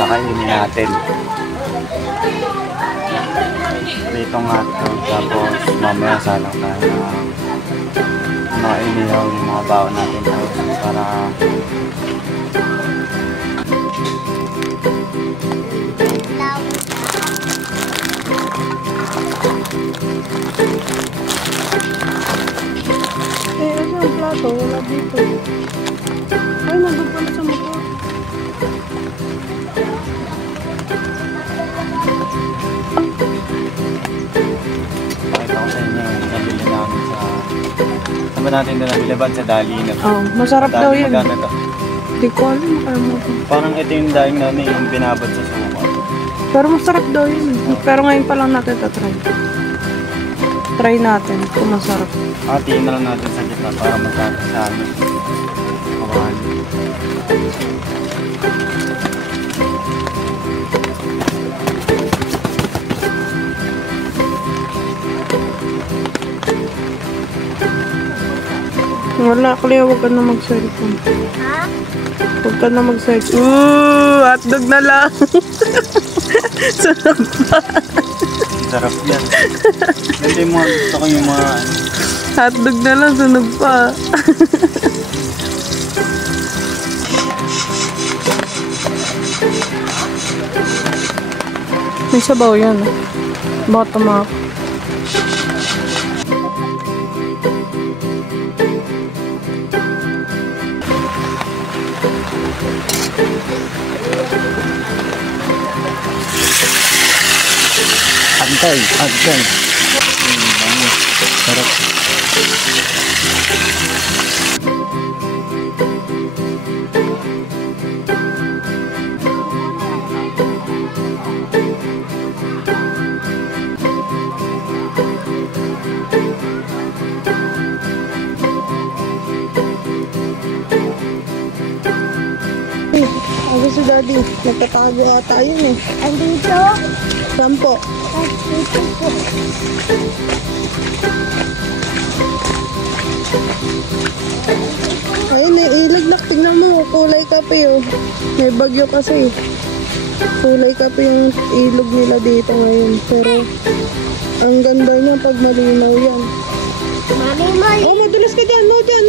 Kakainin natin dito nga ito, tapos mamaya salang tayo mga inihaw yung mga baon natin para ano yung plato? Wala dito. Ay, nandun pala sa motor. pakita ko sa inyo yung nabili namin sa saan ba natin na nabili ba? Sa Dalina. Oh, masarap daw yan. Maganda to. Di ko alam, makalimutan. Parang ito yung daing namin yung binabad sa suka. Pero masarap daw yun. Pero ngayon pa lang natin tatry. Try natin kung masarap. Hatiin na lang natin sa gitna para magkakasama. Mawali. Wala, Cleo, huwag ka na mag-cellphone. Ha? Huwag ka na mag-cellphone. Hotdog na lang. Sarap pa. Sarap yan. Hindi mo gusto ko yung mga Hotdog na lang, sunog pa. May sabaw yan. Bottom up. antay. Bangus. Sarap. Ako si Daddy, nagtatago ata yun eh. Andito? Saan po? Andito po. Ayun eh, ilagnak. Tignan mo, kulay kape oh. May bagyo kasi. Kulay kape yung ilog nila dito ngayon. Pero, ang ganda niya pag malinaw yan. Mali. Oh, madulas ka dyan. No, dyan.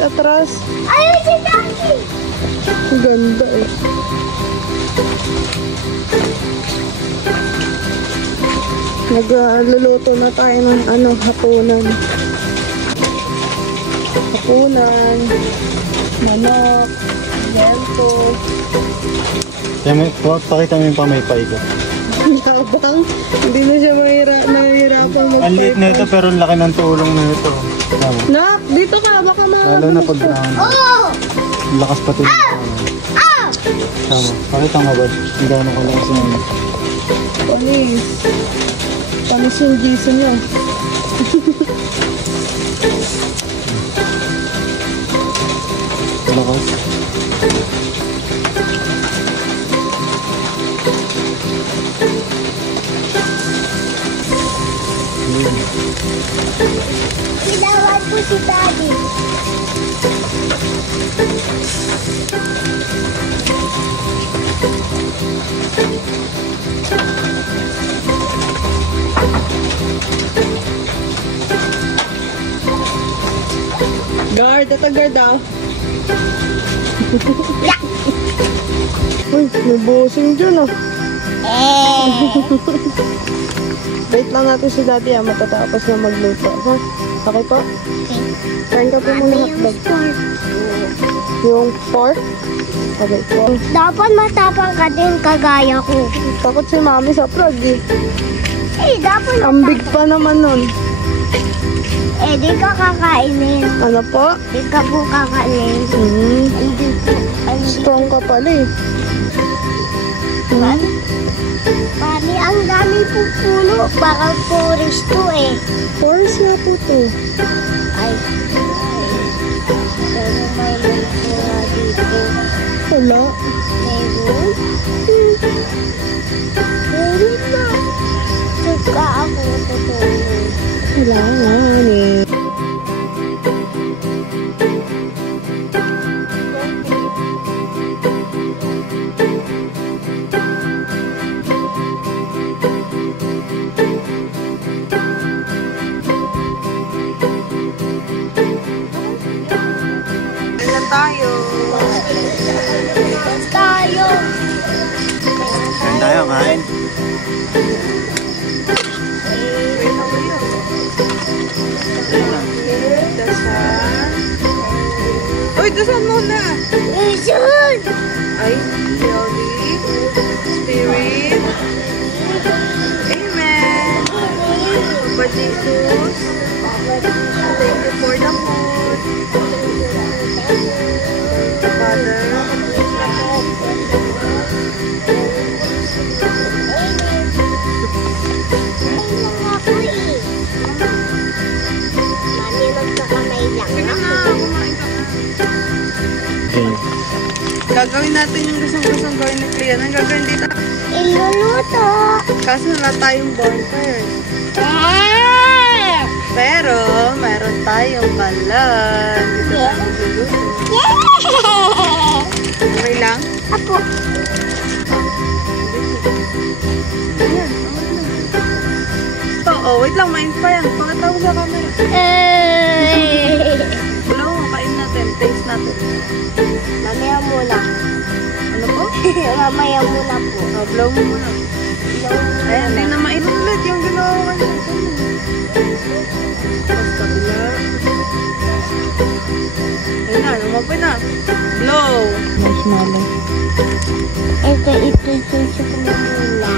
Atras. Ayun si Daddy! Ang ganda eh. Nagluluto na tayo ng hapunan. Manok, lento. Kaya pakita mo yung pamaypay ko. Labang, hindi na siya mahirapan magpay. Ang liit na ito pero ang laki ng tulong na ito. Tama. Nak, dito ka, baka Lalo na pag ground. Oh! Ang lakas pati. Tama. Pakita mo ba? Ang gano'n ko lakas na yun. Panis yung giso niya. Lakas. Sinawad po si Daddy. Guard ah. Uy, may busing dyan ah. Wait lang natin si Daddy ah, matatapos na magluto. Ha? Okay po? Kain ka po muna hotdog. Yung pork? Okay po. Dapat matapang ka din kagaya ko. Takot si Mami sa prog eh. Dapat Ang big pa naman nun. di ka kakainin. Ano po? Di ka po kakainin. Hindi po. Strong ka pala eh. Ano? Mami, ang dami po puno. Parang forest to eh. Forest nga po to. Ay. Pero may mga dito. Wala. Meron? Meron na. Saka ako tutulong. Wala nga eh. Tayo. Kain tayo, kain. Uy, dasan muna. Listen! Ay, Holy Spirit. Amen. Papa Jesus, thank you for the food. Father, Ako eh. Mami, magkakamay lang sige ako. na, kumain ka na. Okay. Gagawin natin yung gustong gawin ni Clea. Ang gagawin dito. Iluluto. Kaso wala tayong bonfire. Pero, meron tayong kalan. Dito tayo magluluto. Okay lang? Apo. Ayan, okay lang. Oo, wait lang, main pa yan. Pakatawag sa camera. Wala ko, kain natin. Taste natin. Mamaya muna. Ano po? Mamaya muna po. Oh, blow mo muna. Ayan, hindi na mainom ulit yung ginawa ko kanina. Tapos kabila. Ayun na, lumapit na. Blow. Marshmallow. Ito, susok mo muna.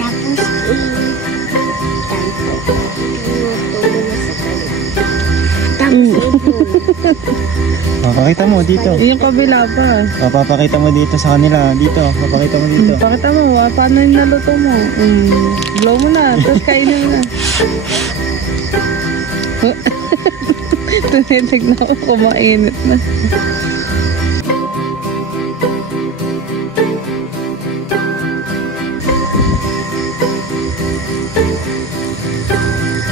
Tapos, Papakita mo dito. Yung kabila pa. Papakita mo dito sa kanila. Dito, papakita mo dito. Pakita mo, paano yung naluto mo? Blow mo na, tapos kainin mo na. Tinitignan ko kumainit na.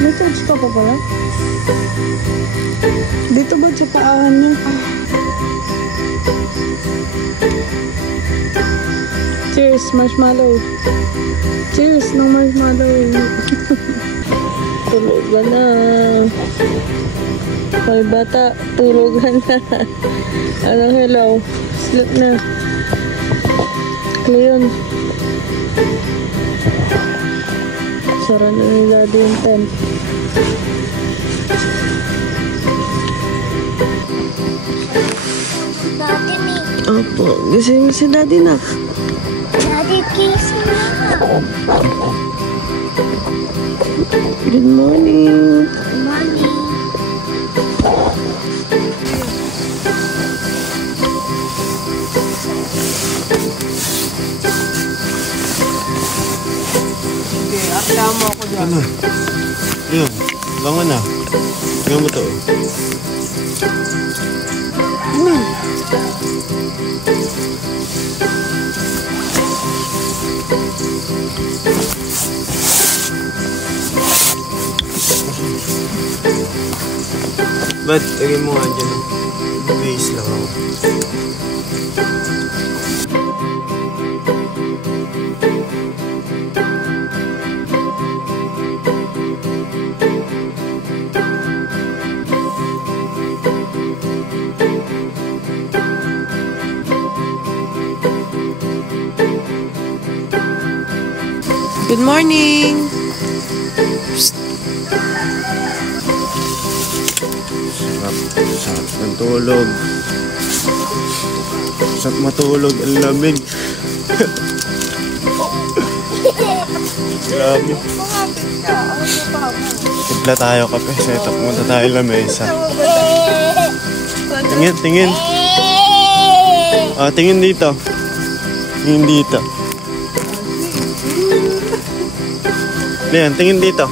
May touch ka pa pala? Dito ba sa paahan niya? Cheers, marshmallow. Cheers ng marshmallow. Tulugan na. Hoy bata, tulugan na. Anong hello? Sleep na. Cleon. Sara na nila din tent. Dati ni Opo, gising si daddy na. Daddy kissing na. Good morning. Mami. Okay, aklamo ako dyan. Ano? Yun, bangon na. Tingnan mo to. Ba't? Lagyan mo nga dyan. Base lang ako. Good morning. Sarap ng tulog. Sarap matulog. Ang lamig. Grabe. Tipla tayo kape. Set up muna tayo lamesa. Tingin, tingin. Ah, tingin dito. Tingin dito. Ayan, tingin dito.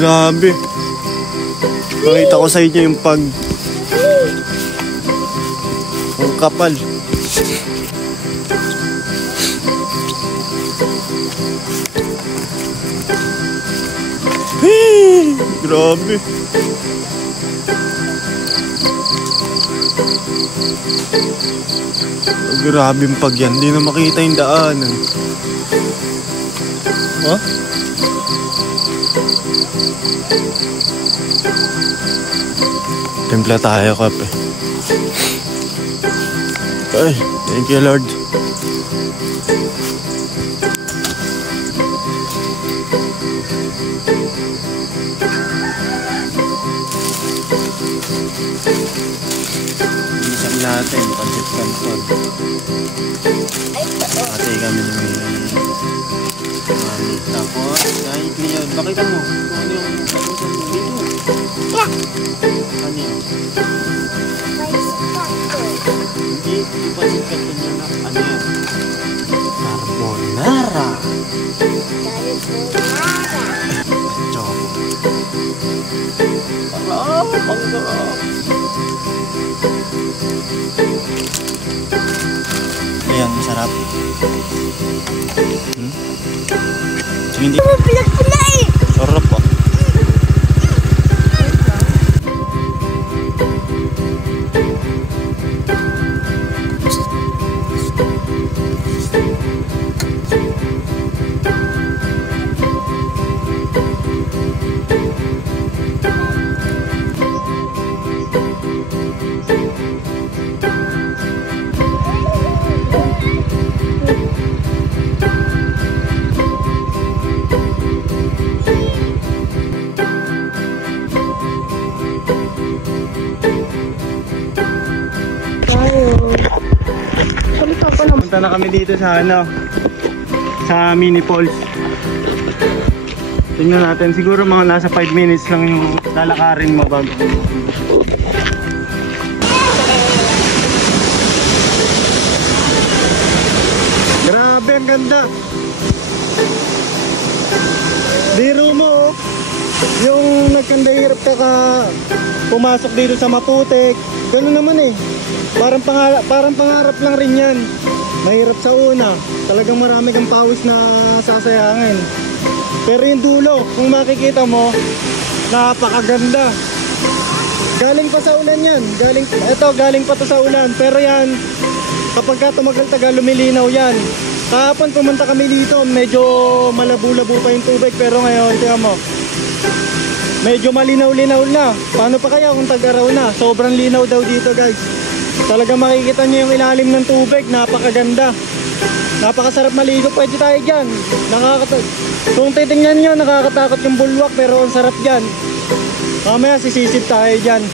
Grabe. Pakita ko sa inyo yung ang kapal. Grabe. Grabe yung pag yan. Hindi na makita yung daanan. Oh? Templa tayo, kape. Ay, thank you, Lord. Isang natin, pancit canton. Ate kami ni Mami. Tapos, kahit niyon, pakita mo. Ano yung palusan mo dito? Ano yun? Hindi pancit canton yun na. Ano yan? Carbonara. Choco. Ang sarap. Ayan, masarap. Sige, hindi. Sarap ah. Punta na kami dito sa sa mini falls. Tingnan natin, siguro mga nasa 5 minutes lang yung lalakarin mo bago. Grabe, ang ganda. Biro mo, yung nagkandahirap ka pumasok dito sa Maputik. Ganun naman eh. Parang pangarap lang rin yan. Mahirap sa una. Talagang marami kang pawis na sasayangin. Pero yung dulo, kung makikita mo, napakaganda. Galing pa sa ulan yan. Galing pa to sa ulan. Pero yan, kapag ka tumagal-tagal, lumilinaw yan. Kahapon pumunta kami dito, medyo malabo-labo pa yung tubig. Pero ngayon, tingnan mo, medyo malinaw-linaw na. Paano pa kaya kung tag-araw na? Sobrang linaw daw dito, guys. Talaga makikita nyo yung ilalim ng tubig. Napakaganda. Napakasarap maligo. Pwede tayo dyan. Kung titingnan nyo, nakakatakot yung bulwak. Pero ang sarap dyan. Mamaya sisisip tayo dyan.